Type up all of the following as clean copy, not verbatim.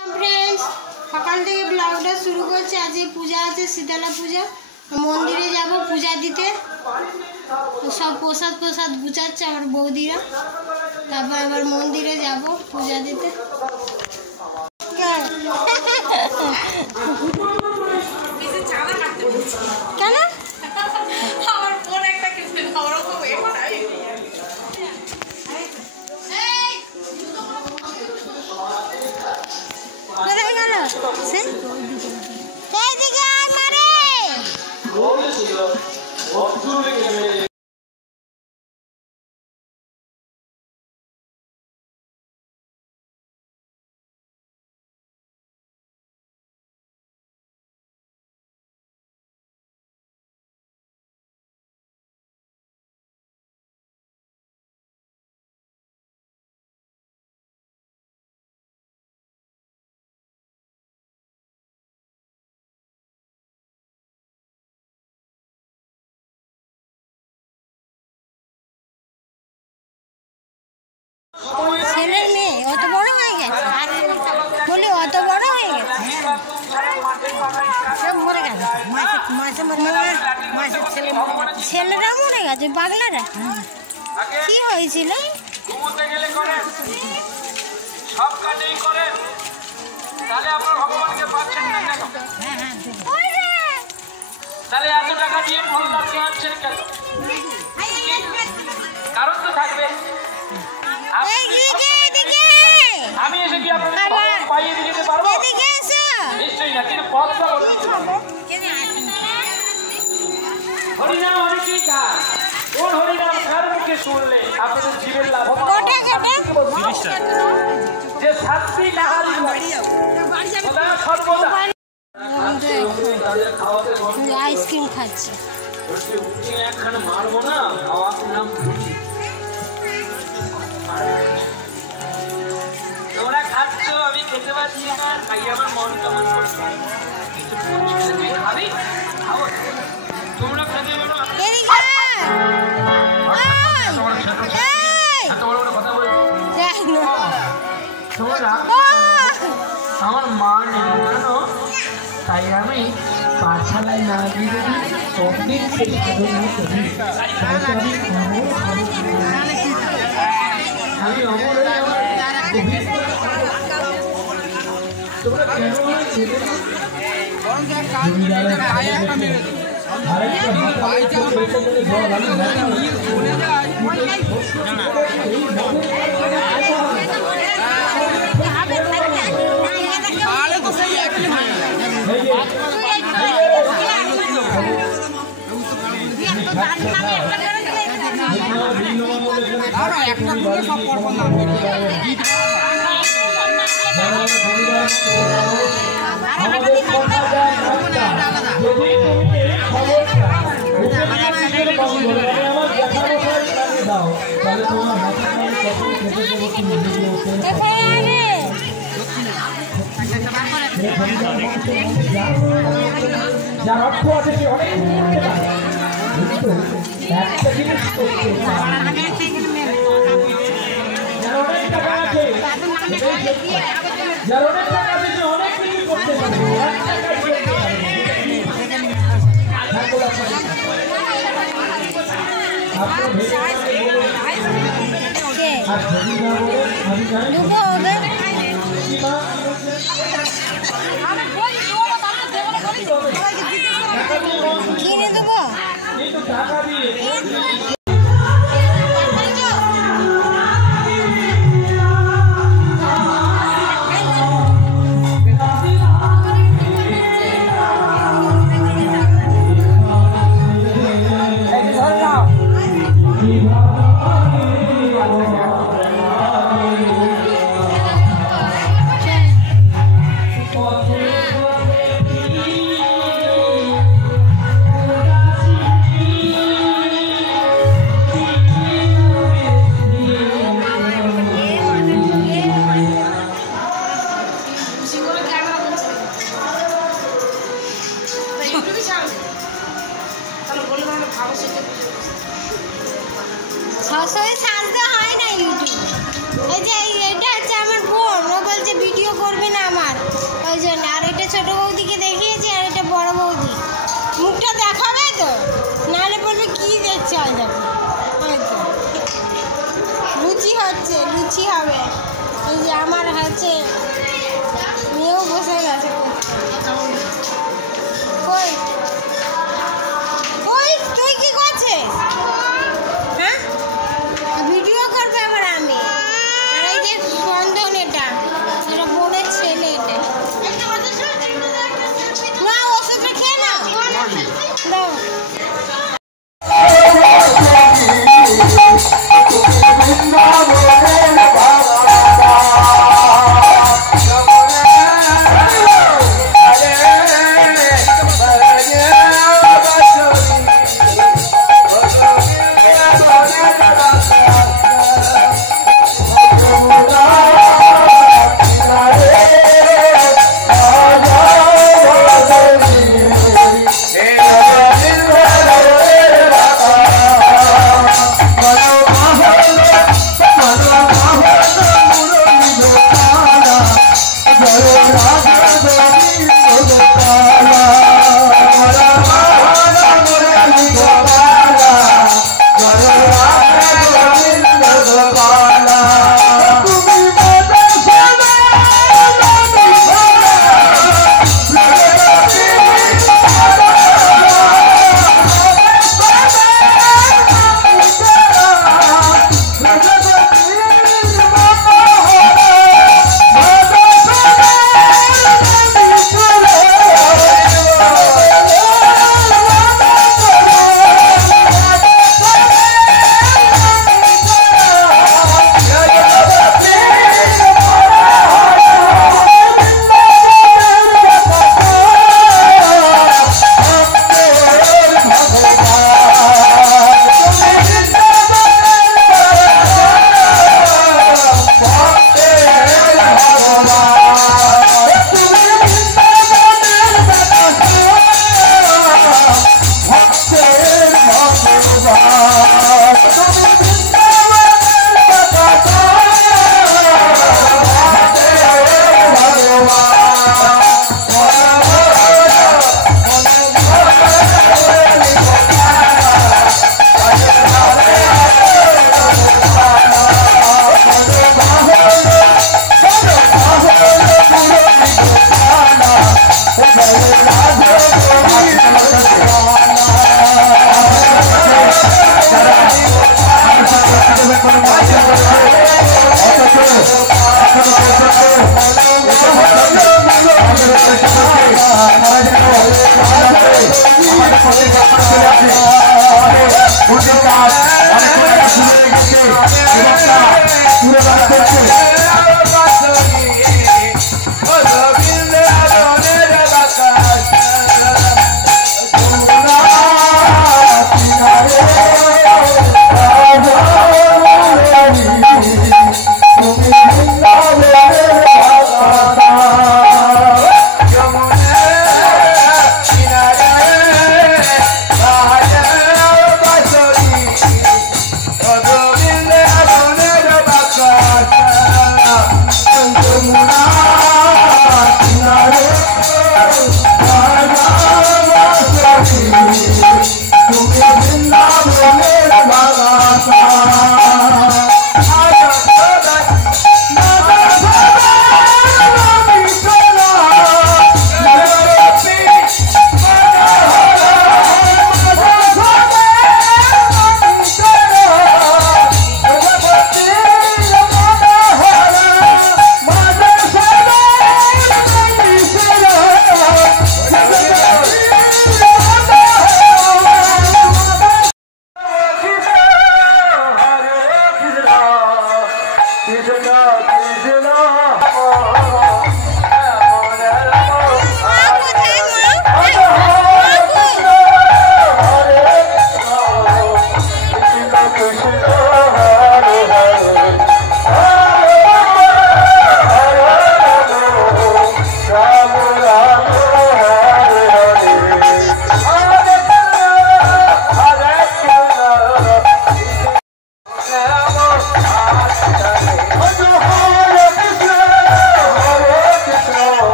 Friends सकाल থেকে ব্লগটা শুরু করছি। আজ পূজা আছে, শীতলা পূজা। মন্দিরে যাব পূজা দিতে। সব প্রসাদ গুছাচ্ছে আমার বৌদিরা। তারপর আবার মন্দিরে যাব পূজা দিতে। কেন আমার ফোন একটা কিছু ওরকম কোথায় গেল সে? এইদিকে আয় মারে। ছেলের মেয়ে অত বড় হয়ে গেছে, বলি অত বড় হয়ে গেছে, মরে গেছে, ছেলেরা মরে গেছে, পাগলারা। কি হয়েছিল? কারণ তো থাকবে। আমি এসে কি আপনাদের পাইয়ে দিতে পারবো? নিশ্চয়ই না, কিন্তু পথটা বলে দিতে পারবো। হরিনাম অনেকেই খায়। কোন হরিনাম কার মুখে শুনলে আপনাদের জীবের লাভ হবে? যে শাস্তি নাহারি সদা সর্বদা আইসক্রিম খাচ্ছে। একখানে মারবো না, খাওয়ার নাম তোমরা খাচ্ছ, আমি খেতে পারছি না, তাই আমার মন কেমন করছে। খাবি খাবো, তোমরা খেতে পারো। কথা বলছি তোমরা আমার মা নেই জানো, তাই আমি পাঠশালায় না দিয়ে অনেক চেষ্টা করি। আমি অমর হয়ে আমার তোমরা কেন ছেলে একটা সব পরপর নাম যার অর্থ আছে সে অনেক কিন্তু একটা জিনিস করছে, যার অনেক টাকা আছে সে অনেক কিছু করতে পারে। কিনে দেবো টাকা দিয়ে সবসময় সাজতে হয় না ইউটিউব। এই যে এটা হচ্ছে আমার বোন, ও বলছে ভিডিও করবি না আমার। লুচি হবে। এই যে আমার হচ্ছে মেয়েও বসে গেছে। কই ওই তুই কি করছিস? হ্যাঁ ভিডিও করবে এবার আমি। আর এই যে বন্ধন, এটা বোনের ছেলে। এটা না ওষুধটা খেয়ে নাও।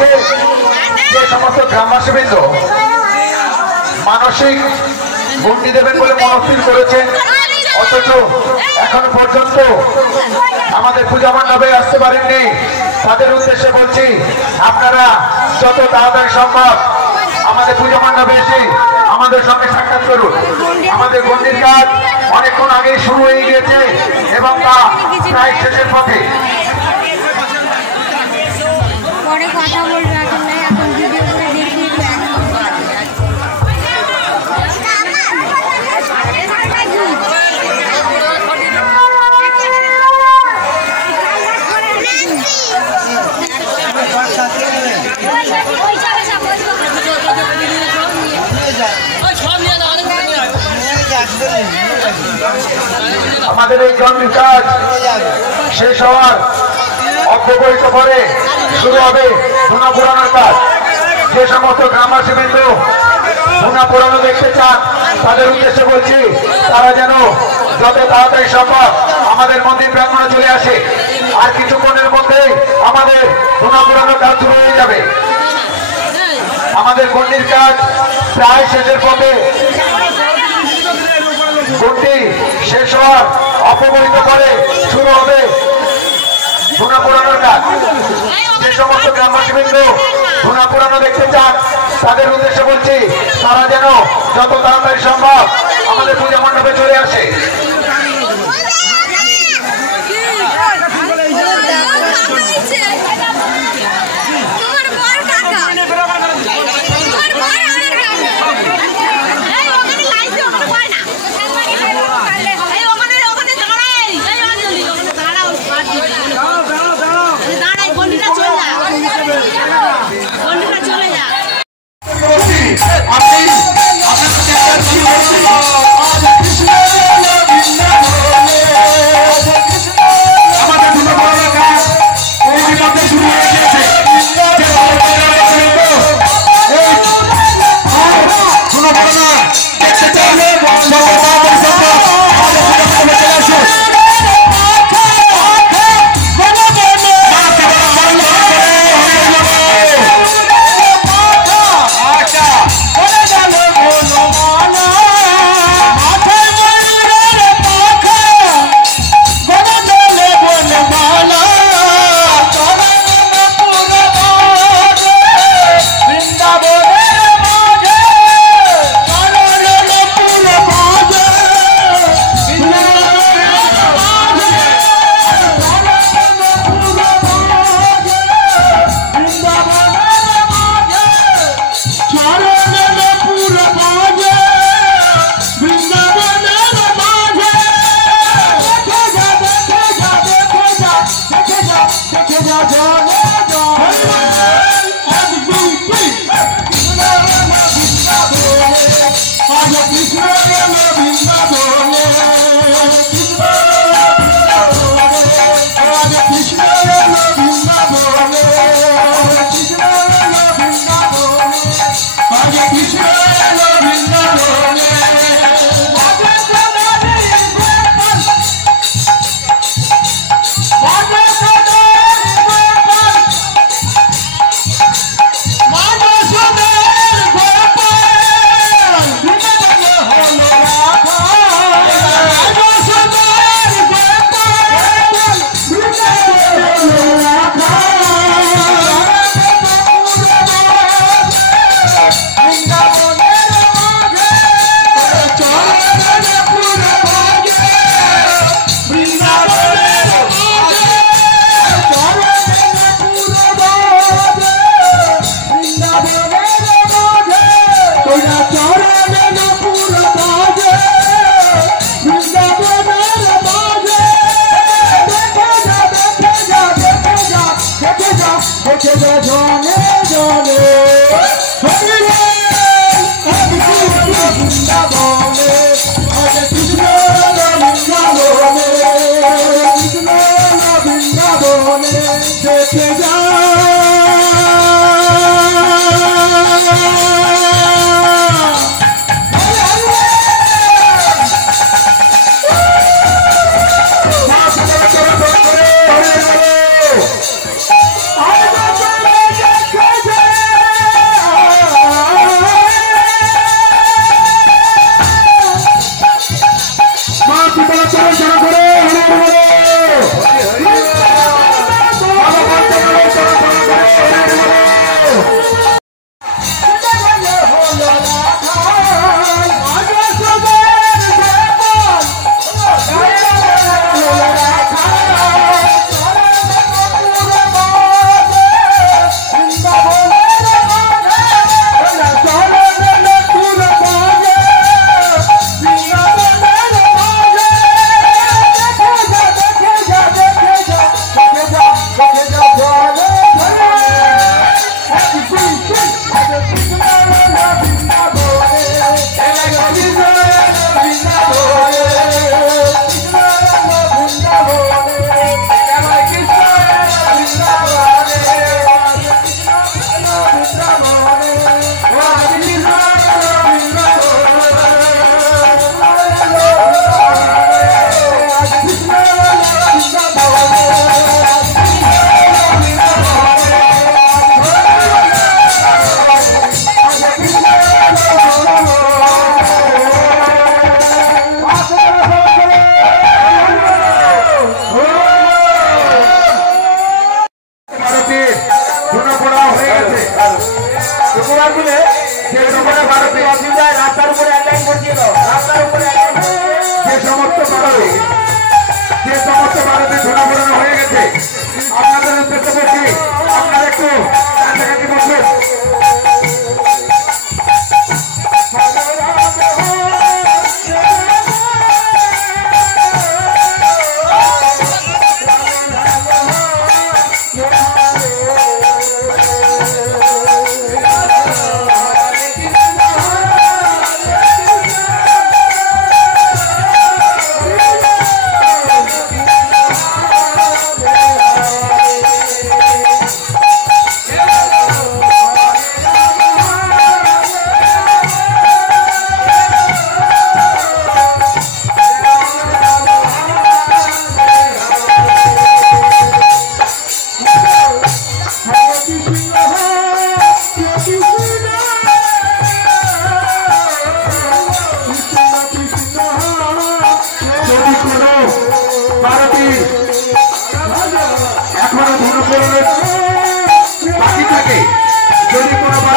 আজকে যে সমস্ত গ্রামবাসীবৃন্দ মানসিক ভর্তি দেবেন বলে মনস্থির করেছেন, অথচ এখনো পর্যন্ত আমাদের পূজা মণ্ডপে আসতে পারেননি, তাদের উদ্দেশ্যে বলছি আপনারা যত তাড়াতাড়ি সম্ভব আমাদের পূজা মণ্ডপে এসে আমাদের সঙ্গে সাক্ষাৎ করুন। আমাদের গণ্ডির কাজ অনেকক্ষণ আগেই শুরু হয়ে গিয়েছে এবং তা প্রায় শেষের পথে। পরে কথা বলবে, এখন নাই, এখন ভিডিও করে দেখিয়ে আমাদের এই গণ্ডির কাজ শেষ হওয়ার অব্যবহিত পরে শুরু হবে ধুনা পোড়ানোর কাজ। যে সমস্ত গ্রামবাসীবৃন্দ ধুনা পোড়ানো দেখতে চান তাদের উদ্দেশ্যে বলছি তারা যেন যত তাড়াতাড়ি সম্ভব আমাদের মন্দির প্রাঙ্গণে চলে আসে। আর কিছুক্ষণের মধ্যেই আমাদের ধুনা পোড়ানোর কাজ শুরু হয়ে যাবে। আমাদের গণ্ডির কাজ প্রায় শেষের পথে। গণ্ডি শেষ হওয়ার অপবহিত পরে শুরু হবে ধুনা পোড়ানোর কাজ। যে সমস্ত গ্রামবাসীবৃন্দ ধুনা পোড়ানো দেখতে চান তাদের উদ্দেশ্যে বলছি তারা যেন যত তাড়াতাড়ি সম্ভব আমাদের পূজা মণ্ডপে চলে আসে। আপনি আপনার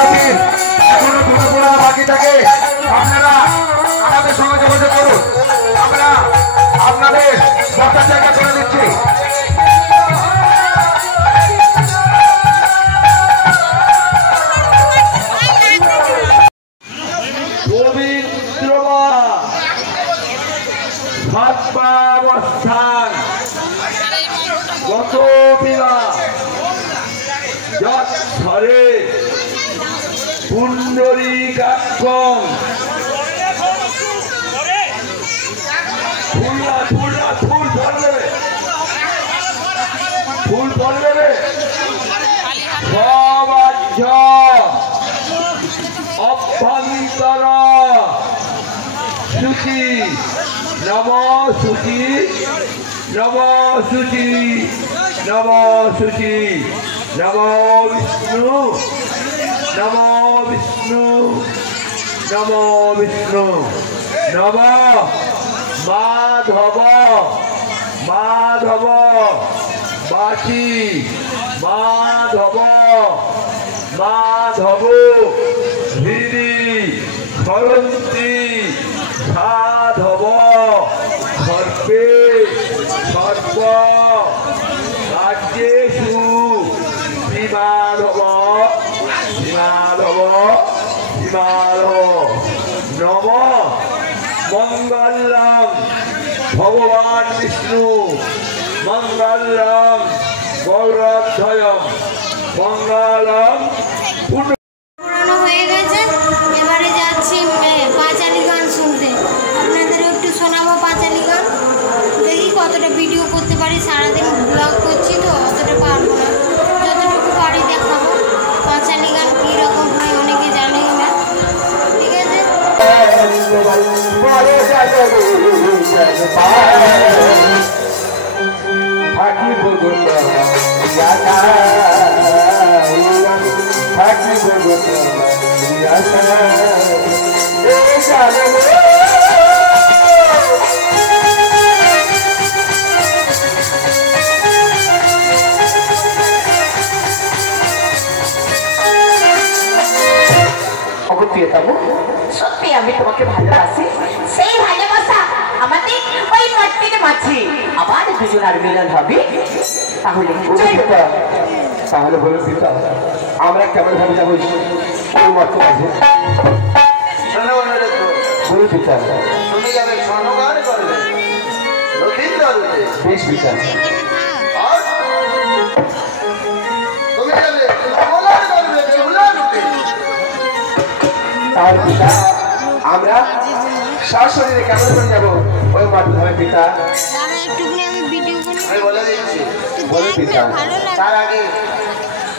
কমিটির এখনো দুটো পড়া বাকি থাকে, আপনারা আমাদের সঙ্গে যোগাযোগ করুন, আমরা আপনাদের বসার জায়গা করে দিচ্ছি। অবস্থান গত বিনা যরে পুণ্ডরী কাক্ষম ফুল ফল দেবে সবাহ্য অভ্যন্তর শুচি নম শুচি নম শুচি নম শুচি নম বিষ্ণু নম বিষ্ণু নম বিষ্ণু নম মাধব মাধব বাসি মাধব মাধব হৃদি সরন্তি সাধব সর্বে সর্ব রাজ্যেষু শ্রীমাধব শ্রীমাধব শ্রীমাধব নম মঙ্গলম ভগবান বিষ্ণু মঙ্গলম গৌরধ্বয়ম মঙ্গলম পুরানো হয়ে গেছে। এবারে যাচ্ছি পাঁচালি গান শুনতে, আপনাদেরও একটু শোনাবো পাঁচালি গান। দেখি কতটা ভিডিও করতে পারি, সারাদিন ব্লগ করছি তো অতটা পারবো না, যতটুকু পারি দেখাবো। পাঁচালি গান কীরকম হয় অনেকে জানেই না, ঠিক আছে? সত্যি আমি তোমাকে ভালোবাসি, সেই ভালোবাসা আমাদের ওই মাটির মাঝে আবার দুজনের মিলন হবে। তাহলে বলো পিতা, আমরা কেমন ভাবে যাবো ওই মাত্র আছে বলো পিতা, তুমি যাবে স্বর্ণগান করবে, দক্ষিণ করবে, বেশ পিতা, আর তুমি যাবে কমলার করবে, বেহুলা রূপে। তাহলে পিতা আমরা সশরীরে কেমন করে যাবো ওই মাত্র হবে পিতা? তারা একটুখানি আমি ভিডিও করে আমি বলে দিচ্ছি, বলো পিতা। ভালো লাগে। তার আগে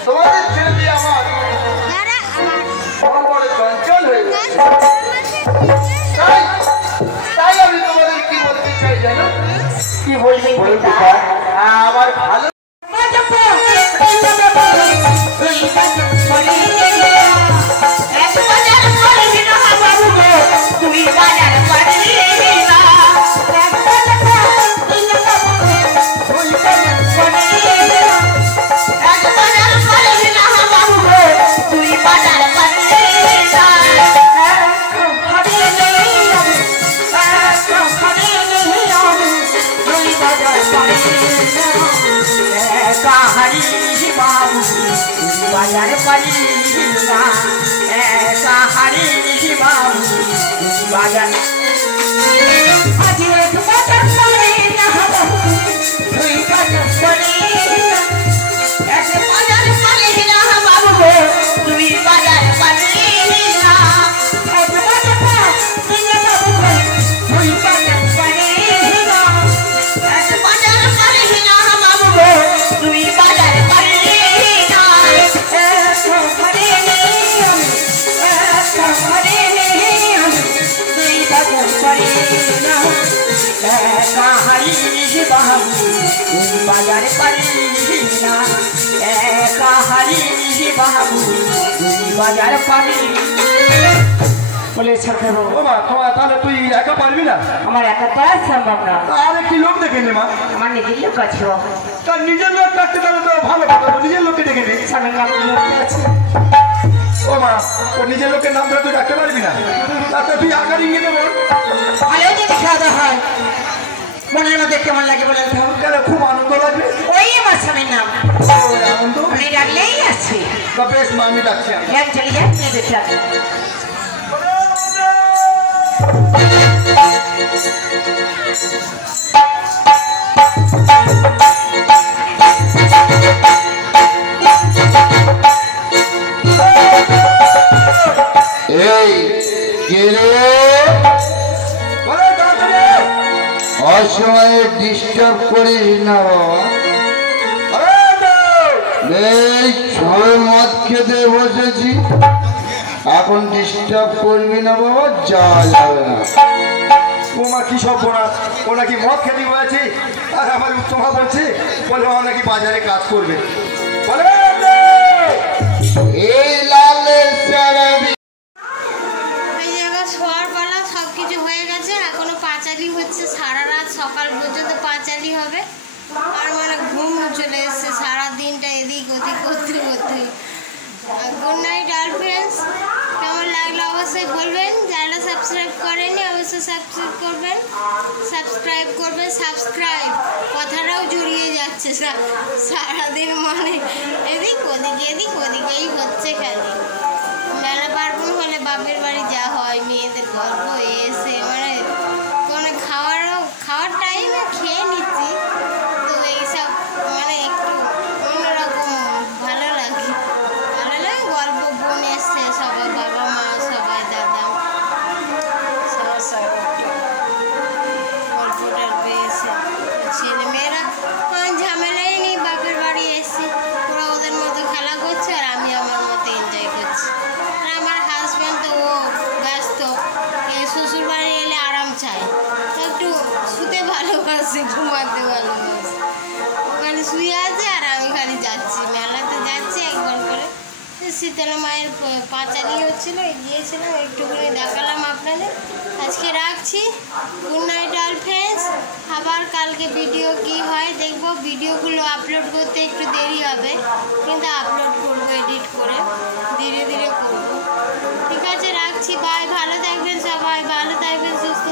তোমাদের ছেড়ে দিয়ে আমার তারা আমার মন বড় চঞ্চল হয়ে গেছে। তাই আমি তোমাদের কি বলতে চাই জানো? কি বলবি বলো পিতা। আমার ভালো তুই বাজার পারবি না, তুই বাজার পারবি না। কাহারি বাবু বাজার পারি না, কাহারি বাবু বাজার তুই বাজার পারি না, তুই বাজার পারি না। বাজার পারি না, কাহারি বাবু বাজার পারি। বলে সরকার ও মা, তাহলে তুই একা পারবি না? আমার একা তো আর সম্ভব না, আর একটি লোক দেখে নে মা। আমার নিজের লোক আছে। তার নিজের লোক ডাকতে পারলে তো ভালো কথা, নিজের লোককে ডেকে নে। স্বামীর লোক আছে। ও ও মা, ও নিজের লোকের নাম ধরে তুই ডাকতে পারবি না? তাতে তুই আকার ইঙ্গিতে বল। ভালো যদি খাওয়া হয় মনের মধ্যে কেমন লাগে বলেন তো? কেন, খুব আনন্দ লাগবে। ওই আমার স্বামীর নাম ও, আনন্দ? আপনি ডাকলেই আছে। তা বেশ মা, আমি ডাকছি। এক চলে যান নিজের ডাকে। এই গেলে বলে তাড়াতাড়ি। অসময়ে ডিস্টার্ব করিস না বাবা। আরে তো। এই সবাই মদ খেতে বসেছি, এখন ডিস্টার্ব করবি না বাবা, যাওয়া যাবে না। ও মা, কি সব বোনা, ও নাকি মদ খেতে বলেছি, আর আমার উত্তমা বলছে বলে ও নাকি বাজারে কাজ করবে। বলে এই লালের সারাবি এই জায়গায় শোয়ার পালা সব কিছু হয়ে গেছে, এখনো পাঁচালি হচ্ছে, সারা রাত সকাল পর্যন্ত পাঁচালি হবে। আর মানে ঘুম চলে এসছে সারা দিনটা এদিক ওদিক করতে করতে। গুড নাইট অল ফ্রেন্ডস, কেমন লাগলো অবশ্যই বলবেন। যারা সাবস্ক্রাইব করেননি অবশ্যই সাবস্ক্রাইব করবেন, সাবস্ক্রাইব কথাটাও জড়িয়ে যাচ্ছে। সারাদিন মানে এদিক ওদিক এই হচ্ছে খালি। মেলা পার্বণ হলে বাপের বাড়ি যা হয়, মেয়েদের গল্প এসে মানে কোনো খাওয়ার টাইমে খেয়ে নিচ্ছি, তো এইসব মানে একটু অন্যরকম ভালো লাগে। গল্প বোন এসছে, সবাই বাবা মা সবাই দাদা সবাই গল্প টল্প এসে ছেলে মেয়েরা ঝামেলাই নেই, বাপের বাড়ি এসছি, ওরা ওদের মতো খেলা করছে আর আমি আমার মতো এনজয় করছি। আর আমার হাজব্যান্ড তো ও ব্যস্ত, শ্বশুর বাড়ি এলে আরাম চায়, একটু শুতে ভালোবাসে, ঘুমাতে ভালোবাসে, ওখানে শুয়ে আছে আর আমি খালি যাচ্ছি, মেলাতে যাচ্ছি একবার করে। শীতলা মায়ের পাঁচালি হচ্ছিল, গিয়েছিলাম, একটুখানি দেখালাম আপনাদের। আজকে রাখছি, গুড নাইট অল ফ্রেন্ডস। আবার কালকে ভিডিও কি হয় দেখবো। ভিডিওগুলো আপলোড করতে একটু দেরি হবে, কিন্তু আপলোড করবো এডিট করে, ধীরে ধীরে করবো। ঠিক আছে, রাখছি, বাই। ভালো থাকবেন সবাই, ভালো থাকবেন, সুস্থ